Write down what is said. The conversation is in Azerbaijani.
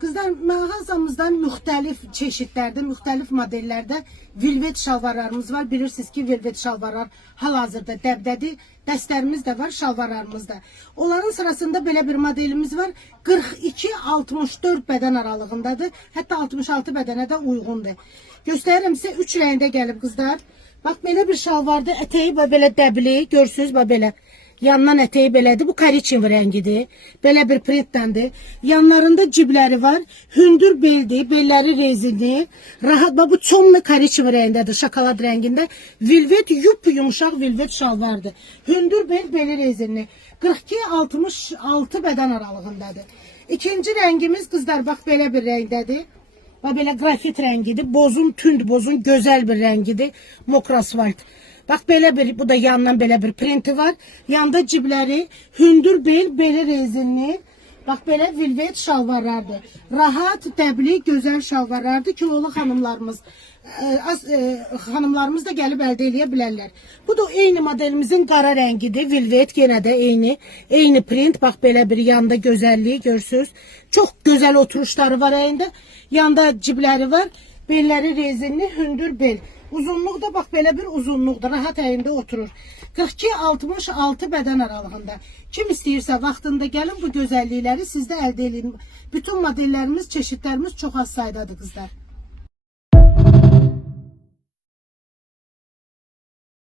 Kızlar, mağazamızda müxtəlif çeşidlərdə, müxtəlif modellərdə velvet şalvarlarımız var. Bilirsiniz ki, velvet şalvarlar hal-hazırda dəbdədir. Dəstlərimiz də var, şalvarlarımız da. Onların sırasında belə bir modelimiz var. 42-64 bədən aralığındadır. Hətta 66 bədənə də uyğundur. Göstərirəm sizə 3 rəngdə gəlib qızlar. Bax, belə bir şalvarda ətəyi belə dəbli, görsünüz belə. Yandan ətəyi belədir. Bu koriçev rəngidir. Belə bir printdəndir. Yanlarında cibləri var. Hündür beldir. Belləri rezinli. Rahat. Bu çomlu koriçev rəngindədir. Şokolad rəngində. Velvet, yumuşaq velvet şalvardır. Hündür bel, beli rezinli. 42-66 bədən aralığındadır. İkinci rəngimiz qızlar, bax belə bir rəngdədir. Belə grafit rəngidir. Bozun, tünd bozun, gözəl bir rəngidir. Mokro asfalt. Bax belə bir, bu da yandan belə bir printi var. Yanda cibləri, hündür bel, beli rezinli. Bax belə velvet şalvarlardır. Rahat, dəbli, gözəl şalvarlardır. Kilolu xanımlarımız, xanımlarımız da gəlib əldə edə bilərlər. Bu da eyni modelimizin qara rəngidir. Velvet yenə də eyni print. Bax belə bir yanda gözəlliyi görsünüz. Çox gözəl oturuşları var əyində. Yanda cibləri var. Belləri rezinli, hündür bel. Uzunluq da bax belə bir uzunluqda, rahat əyində oturur. 42-66 bədən aralığında. Kim istəyirsə vaxtında gəlin, bu gözəllikləri sizdə əldə edin. Bütün modellərimiz, çeşidlərimiz çox az saydadır qızlar.